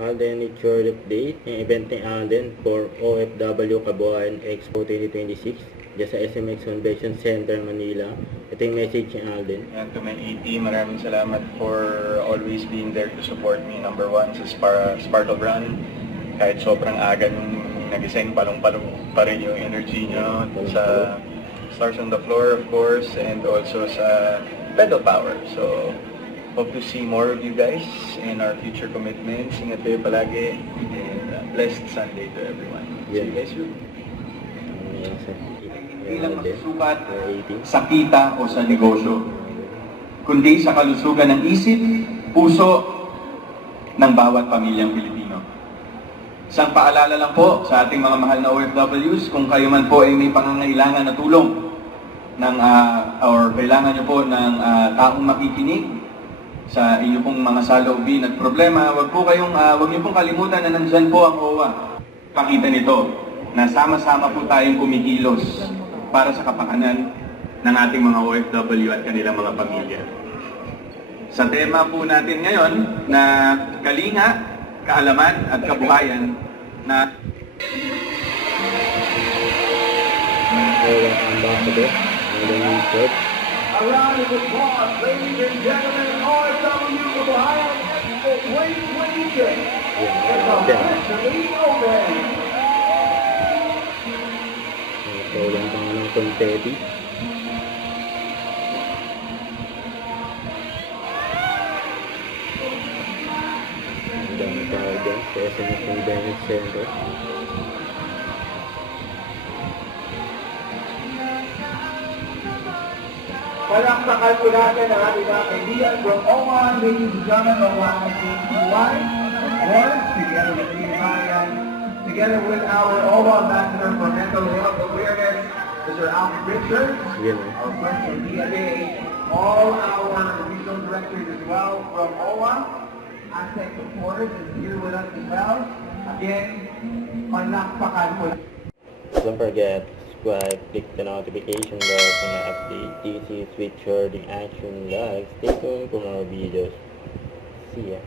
Alden Nature Update, yung event ni Alden for OFW Kabuhayan Expo 2026 dyan sa SMX Convention Center, Manila. Ito yung message ni Alden. And to my AT, maraming salamat for always being there to support me. Number one, sa Sparkle Run. Kahit sobrang aga nung nagising, palong-palong pa rin yung energy nyo. Sa Stars on the Floor, of course, and also sa Pedal Power. So, hope to see more of you guys in our future commitments. Ingat kayo palagi, and blessed Sunday to everyone. See you guys soon. Hindi lang masusukat sa kita o sa negosyo, kundi sa kalusugan ng isip, puso ng bawat pamilyang Pilipino. Isang paalala lang po sa ating mga mahal na OFWs, kung kayo man po ay may pangangailangan na tulong ng, or kailangan nyo po ng taong makikinig sa inyo pong mga saloobin at problema, wag niyo pong kalimutan na nandyan po ang OWA. Pakita nito na sama-sama po tayong kumikilos para sa kapakanan ng ating mga OFW at kanilang mga pamilya. Sa tema po natin ngayon na kalinga, kaalaman at kabuhayan na A round of applause, ladies and gentlemen, OFW Kabuhayan Expo 2026. It's officially open. Walang pang ng confetti. Ang dami tao dyan sa SMX Convention Center. Palakpakan po natin ang ating mga kaibigan from OWA, ladies and gentlemen, OWA ICTY, and together with the Bayan, together with our OWA Ambassador for Mental Health Awareness, Mr. Alfred Richards, our friend from DLA, all our regional directors as well from OWA, Aztec supporters is here with us as well. Again, palakpakan po. Don't forget to subscribe, click the notification bell for my update. This is Richard in Action Live. Stay tuned for more videos. See ya.